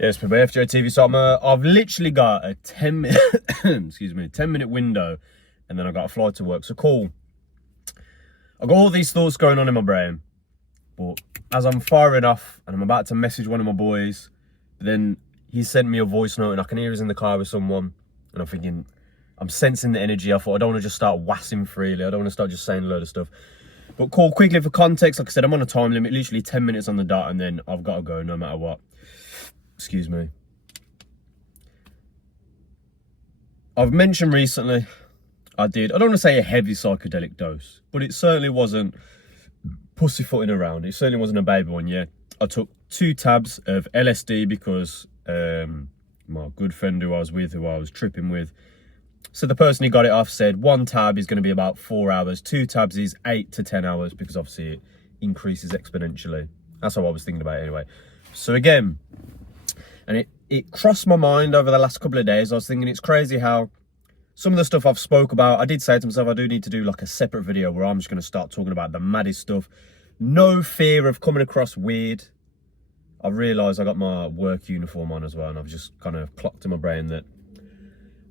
Yes, for FJ TV. So I've literally got a 10-minute, excuse me, 10-minute window, and then I got a flight to work. So cool. I got all these thoughts going on in my brain, but as I'm firing off and I'm about to message one of my boys, then he sent me a voice note, and I can hear he's in the car with someone, and I'm thinking, I'm sensing the energy. I thought I don't want to just start wassing freely. I don't want to start just saying a load of stuff. But cool, quickly for context, like I said, I'm on a time limit, literally 10 minutes on the dot, and then I've got to go no matter what. Excuse me. I've mentioned recently, I don't want to say a heavy psychedelic dose, but it certainly wasn't pussyfooting around. It certainly wasn't a baby one, yeah. I took 2 tabs of LSD because my good friend who I was tripping with, so the person who got it off said 1 tab is going to be about 4 hours, 2 tabs is 8 to 10 hours, because obviously it increases exponentially. That's how I was thinking about it anyway. So again, and it crossed my mind over the last couple of days. I was thinking it's crazy how some of the stuff I've spoke about, I did say to myself, I do need to do like a separate video where I'm just going to start talking about the maddest stuff. No fear of coming across weird. I realised I got my work uniform on as well, and I've just kind of clocked in my brain that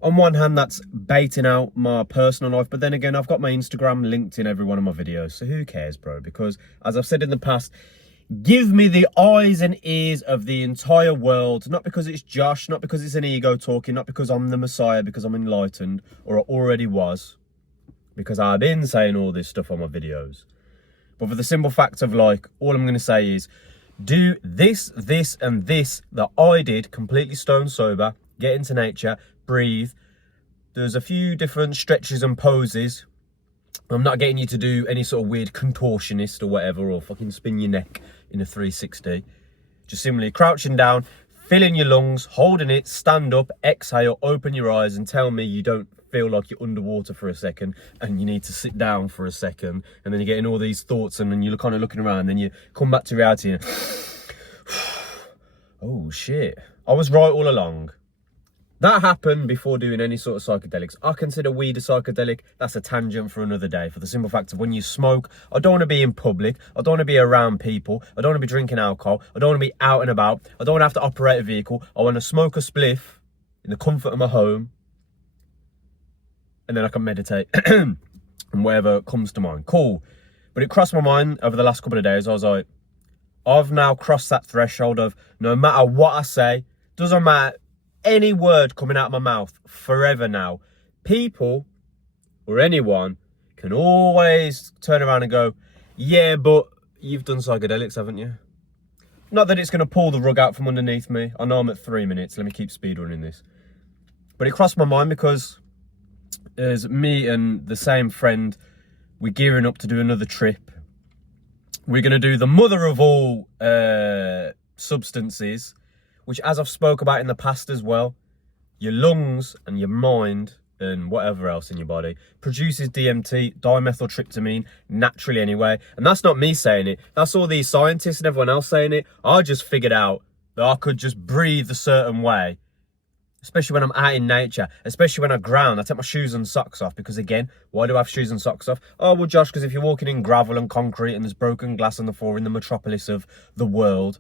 on one hand, that's baiting out my personal life, but then again, I've got my Instagram linked in every one of my videos, so who cares, bro? Because as I've said in the past, give me the eyes and ears of the entire world, not because it's Josh, not because it's an ego talking, not because I'm the Messiah, because I'm enlightened, or I already was, because I've been saying all this stuff on my videos. But for the simple fact of, like, all I'm going to say is, do this, this, and this that I did, completely stone sober, get into nature, breathe. There's a few different stretches and poses. I'm not getting you to do any sort of weird contortionist or whatever, or fucking spin your neck in a 360. Just simply crouching down, filling your lungs, holding it, stand up, exhale, open your eyes, and tell me you don't feel like you're underwater for a second and you need to sit down for a second, and then you're getting all these thoughts, and then you're kind of looking around, and then you come back to reality and oh shit, I was right all along. That happened before doing any sort of psychedelics. I consider weed a psychedelic. That's a tangent for another day, for the simple fact of when you smoke, I don't want to be in public. I don't want to be around people. I don't want to be drinking alcohol. I don't want to be out and about. I don't want to have to operate a vehicle. I want to smoke a spliff in the comfort of my home, and then I can meditate and whatever comes to mind. Cool. But it crossed my mind over the last couple of days. I was like, I've now crossed that threshold of no matter what I say, doesn't matter any word coming out of my mouth, forever now, people or anyone can always turn around and go, yeah, but you've done psychedelics, haven't you? Not that it's going to pull the rug out from underneath me. I know I'm at 3 minutes. Let me keep speedrunning this. But it crossed my mind because as me and the same friend, we're gearing up to do another trip. We're going to do the mother of all substances, which, as I've spoke about in the past as well, your lungs and your mind and whatever else in your body produces DMT, dimethyltryptamine, naturally anyway. And that's not me saying it. That's all these scientists and everyone else saying it. I just figured out that I could just breathe a certain way, especially when I'm out in nature, especially when I ground. I take my shoes and socks off because, again, why do I have shoes and socks off? Oh, well, Josh, because if you're walking in gravel and concrete and there's broken glass on the floor in the metropolis of the world.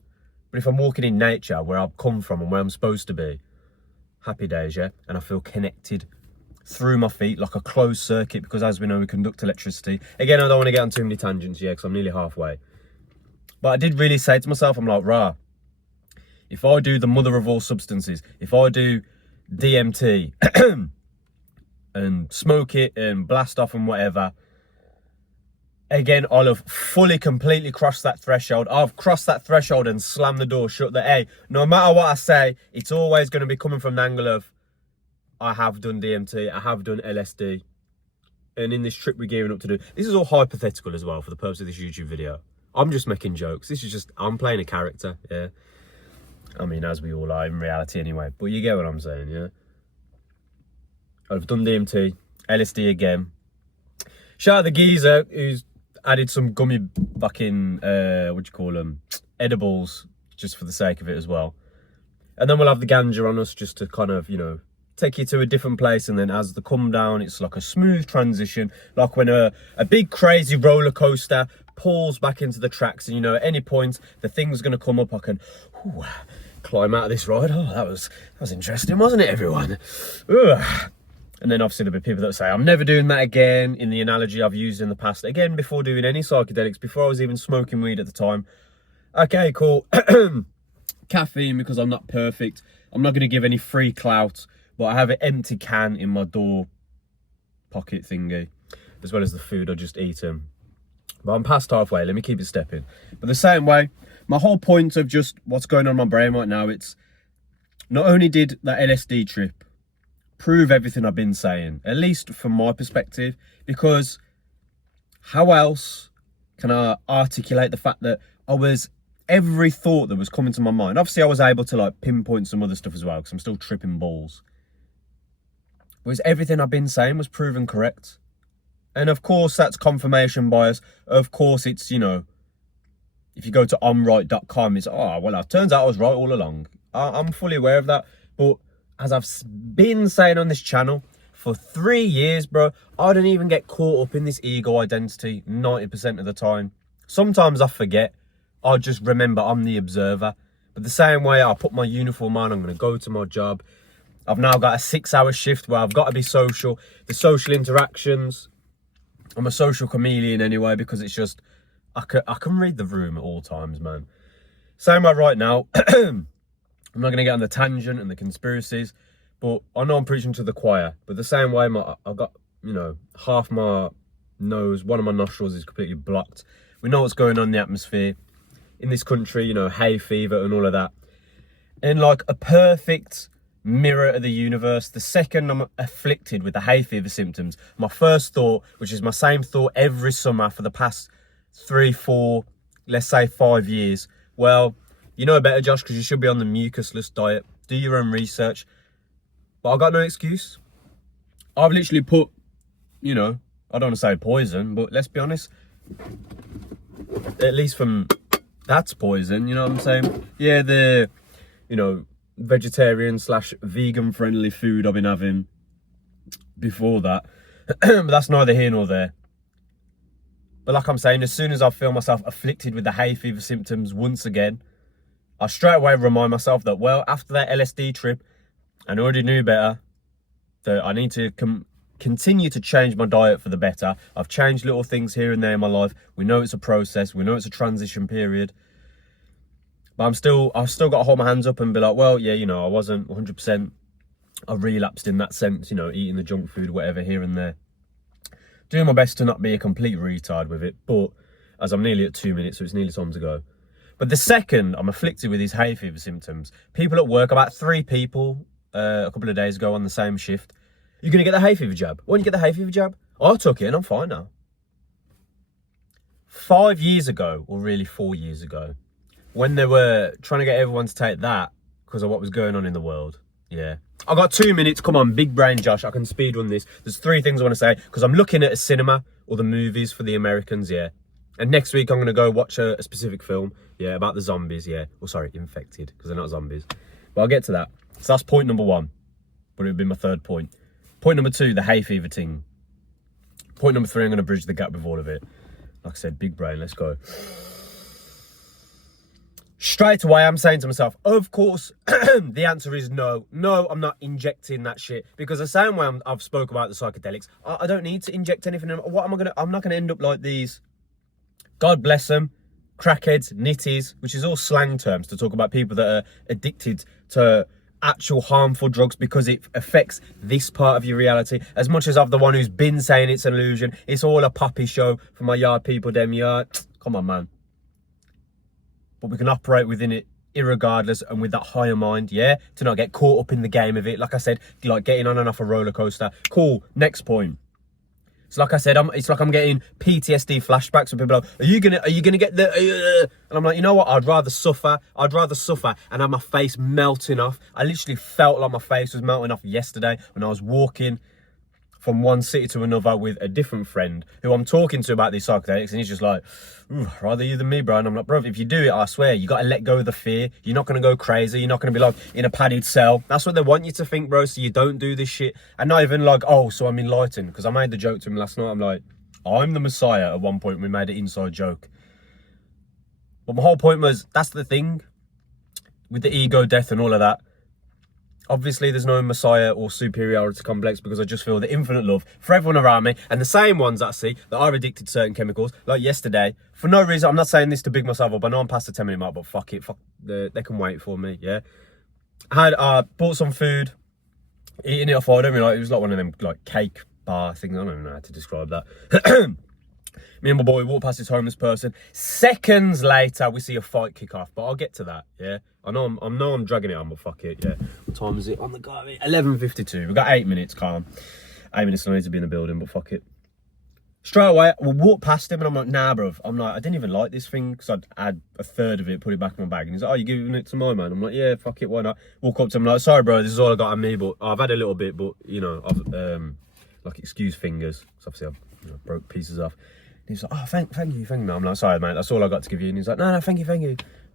But if I'm walking in nature, where I've come from and where I'm supposed to be, happy days, yeah? And I feel connected through my feet like a closed circuit, because as we know, we conduct electricity. Again, I don't want to get on too many tangents, yeah, because I'm nearly halfway. But I did really say to myself, I'm like, rah, if I do the mother of all substances, if I do DMT and smoke it and blast off and whatever, again, I'll have fully, completely crossed that threshold. I've crossed that threshold and slammed the door shut that, hey, no matter what I say, it's always going to be coming from the angle of, I have done DMT, I have done LSD. And in this trip we're gearing up to do, this is all hypothetical as well for the purpose of this YouTube video. I'm just making jokes. This is just, I'm playing a character, yeah. I mean, as we all are in reality anyway. But you get what I'm saying, yeah. I've done DMT, LSD again. Shout out the geezer who's added some gummy fucking, edibles, just for the sake of it as well. And then we'll have the ganja on us just to kind of, you know, take you to a different place. And then as the come down, it's like a smooth transition, like when a big crazy roller coaster pulls back into the tracks, and you know, at any point the thing's going to come up, I can climb out of this ride. Oh, that was interesting, wasn't it, everyone? Ugh. And then obviously there'll be people that say, I'm never doing that again, in the analogy I've used in the past. Again, before doing any psychedelics, before I was even smoking weed at the time. Okay, cool. Caffeine, because I'm not perfect. I'm not going to give any free clout, but I have an empty can in my door pocket thingy, as well as the food I just eaten. But I'm past halfway, let me keep it stepping. But the same way, my whole point of just what's going on in my brain right now, it's not only did that LSD trip prove everything I've been saying, at least from my perspective, because how else can I articulate the fact that every thought that was coming to my mind, obviously I was able to like pinpoint some other stuff as well, because I'm still tripping balls, was everything I've been saying was proven correct. And of course that's confirmation bias. Of course it's, you know, if you go to omright.com, it's, oh, well, it turns out I was right all along. I'm fully aware of that. But as I've been saying on this channel for 3 years, bro, I don't even get caught up in this ego identity 90% of the time. Sometimes I forget. I just remember I'm the observer. But the same way I put my uniform on, I'm going to go to my job. I've now got a 6-hour shift where I've got to be social. The social interactions, I'm a social chameleon anyway, because it's just, I can read the room at all times, man. Same way right now, I'm not going to get on the tangent and the conspiracies, but I know I'm preaching to the choir. But the same way, I've got, you know, half my nose, one of my nostrils is completely blocked. We know what's going on in the atmosphere in this country, you know, hay fever and all of that. And like a perfect mirror of the universe, the second I'm afflicted with the hay fever symptoms, my first thought, which is my same thought every summer for the past 3, 4, let's say 5 years, well, you know better, Josh, because you should be on the mucusless diet. Do your own research. But I got no excuse. I've literally put, you know, I don't want to say poison, but let's be honest, at least from that's poison, you know what I'm saying? Yeah, the, you know, vegetarian / vegan friendly food I've been having before that. But that's neither here nor there. But like I'm saying, as soon as I feel myself afflicted with the hay fever symptoms once again, I straight away remind myself that, well, after that LSD trip, I already knew better, that I need to continue to change my diet for the better. I've changed little things here and there in my life. We know it's a process. We know it's a transition period. But I've still got to hold my hands up and be like, well, yeah, you know, I wasn't 100%. I relapsed in that sense, you know, eating the junk food, whatever, here and there. Doing my best to not be a complete retard with it. But as I'm nearly at 2 minutes, so it's nearly time to go. But the second I'm afflicted with these hay fever symptoms, people at work, about 3 people a couple of days ago on the same shift, you're going to get the hay fever jab. Why don't you get the hay fever jab? I took it and I'm fine now. 5 years ago, or really 4 years ago, when they were trying to get everyone to take that because of what was going on in the world. Yeah. I got 2 minutes. Come on, big brain, Josh. I can speed run this. There's 3 things I want to say because I'm looking at a cinema or the movies for the Americans, yeah. And next week I'm going to go watch a specific film, yeah, about the zombies, yeah. Oh, sorry, infected, because they're not zombies. But I'll get to that. So that's point number 1. But it would be my 3rd point. Point number 2, the hay fever thing. Point number 3, I'm going to bridge the gap with all of it. Like I said, big brain, let's go. Straight away, I'm saying to myself, of course, the answer is no. No, I'm not injecting that shit. Because the same way I've spoke about the psychedelics, I don't need to inject anything. What am I going to... I'm not going to end up like these, God bless them, crackheads, nitties, which is all slang terms to talk about people that are addicted to actual harmful drugs because it affects this part of your reality. As much as I'm the one who's been saying it's an illusion, it's all a poppy show for my yard people, them yard. Come on, man. But we can operate within it irregardless and with that higher mind, yeah? To not get caught up in the game of it. Like I said, like getting on and off a roller coaster. Cool, next point. So like I said, it's like I'm getting PTSD flashbacks when people are like, are you gonna get the... And I'm like, you know what? I'd rather suffer and have my face melting off. I literally felt like my face was melting off yesterday when I was walking from one city to another with a different friend who I'm talking to about these psychedelics, and he's just like, rather you than me, bro. And I'm like, bro, if you do it, I swear, you got to let go of the fear. You're not going to go crazy. You're not going to be like in a padded cell. That's what they want you to think, bro, so you don't do this shit. And not even like, oh, so I'm enlightened. Because I made the joke to him last night. I'm like, I'm the Messiah at one point. We made an inside joke. But my whole point was, that's the thing. with the ego death and all of that. Obviously, there's no messiah or superiority complex because I just feel the infinite love for everyone around me, and the same ones that I see that are addicted to certain chemicals, like yesterday, for no reason. I'm not saying this to big myself up. I know I'm past the 10-minute mark, but fuck it. They can wait for me, yeah? I bought some food, eating it off. I don't really like it. Was like one of them like cake bar things. I don't even know how to describe that. Me and my boy walk past this homeless person. Seconds later, we see a fight kick off. But I'll get to that, yeah? I know I'm dragging it on, but fuck it, yeah? What time is it on the guy? 11:52. We've got 8 minutes, calm. 8 minutes I need to be in the building, but fuck it. Straight away, we walk past him and I'm like, nah, bruv. I'm like, I didn't even like this thing because I'd had a third of it, put it back in my bag. And he's like, oh, you giving it to my man? I'm like, yeah, fuck it, why not? Walk up to him like, sorry, bro, this is all I got on me, but I've had a little bit, but, you know, I've, like, excuse fingers. So obviously I've broke pieces off. He's like, oh, thank you. I'm like, sorry, mate, that's all I got to give you. And he's like, no, thank you.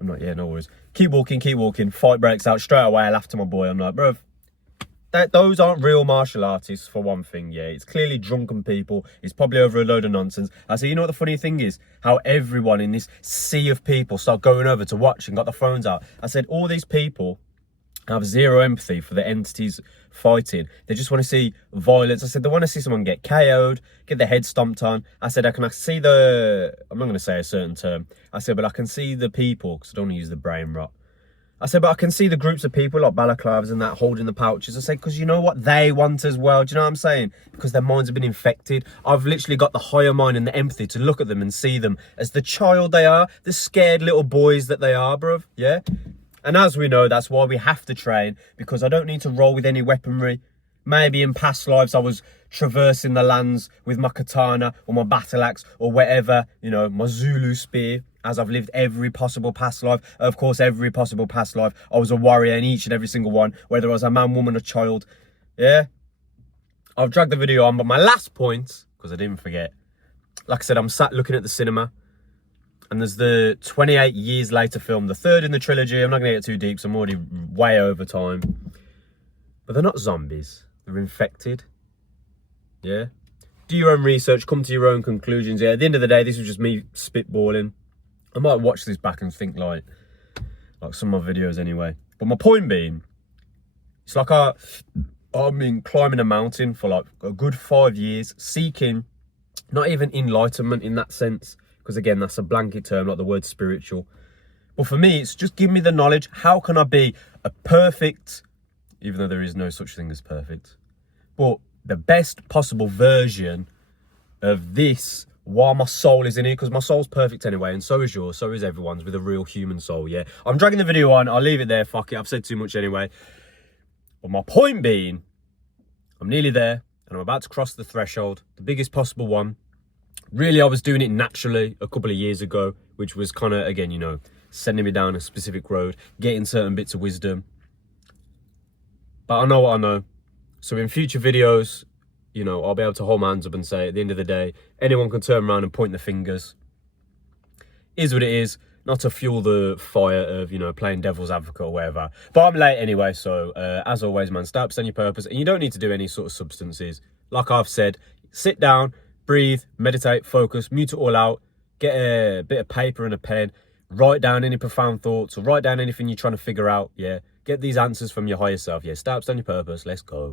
I'm like, yeah, no worries. Keep walking. Fight breaks out. Straight away, I laugh to my boy. I'm like, bruv, those aren't real martial artists, for one thing, yeah. It's clearly drunken people. It's probably over a load of nonsense. I said, you know what the funny thing is? How everyone in this sea of people start going over to watch and got their phones out. I said, all these people have zero empathy for the entities fighting. They just want to see violence. I said, they want to see someone get KO'd, get their head stomped on. I said, I'm not going to say a certain term. I said, but I can see the people, because I don't want to use the brain rot. I said, but I can see the groups of people like balaclavas and that holding the pouches. I said, because you know what they want as well. Do you know what I'm saying? Because their minds have been infected. I've literally got the higher mind and the empathy to look at them and see them as the child they are, the scared little boys that they are, bruv. Yeah? And as we know, that's why we have to train, because I don't need to roll with any weaponry. Maybe in past lives I was traversing the lands with my katana or my battle axe or whatever, you know, my Zulu spear, as I've lived every possible past life. Of course, every possible past life, I was a warrior in each and every single one, whether I was a man, woman or child. Yeah? I've dragged the video on, but my last point, because I didn't forget, like I said, I'm sat looking at the cinema, and there's the 28 years later film, the third in the trilogy. I'm not going to get too deep, so I'm already way over time. But they're not zombies. They're infected. Yeah? Do your own research. Come to your own conclusions. Yeah, at the end of the day, this was just me spitballing. I might watch this back and think like some of my videos anyway. But my point being, it's like I've been climbing a mountain for like a good 5 years, seeking not even enlightenment in that sense. Because again, that's a blanket term, like the word spiritual. But for me, it's just give me the knowledge. How can I be a perfect, even though there is no such thing as perfect, but the best possible version of this while my soul is in here? Because my soul's perfect anyway, and so is yours, so is everyone's, with a real human soul, yeah? I'm dragging the video on. I'll leave it there. Fuck it. I've said too much anyway. But my point being, I'm nearly there, and I'm about to cross the threshold, the biggest possible one. Really, I was doing it naturally a couple of years ago, which was kind of, again, you know, sending me down a specific road, getting certain bits of wisdom. But I know what I know. So in future videos, you know, I'll be able to hold my hands up and say, at the end of the day, anyone can turn around and point the fingers. Is what it is. Not to fuel the fire of, you know, playing devil's advocate or whatever. But I'm late anyway, so as always, man, stay up, stand your purpose. And you don't need to do any sort of substances. Like I've said, sit down, breathe, meditate, focus, mute it all out, get a bit of paper and a pen, write down any profound thoughts or write down anything you're trying to figure out, yeah? Get these answers from your higher self, yeah? Stay up, stand your purpose, let's go.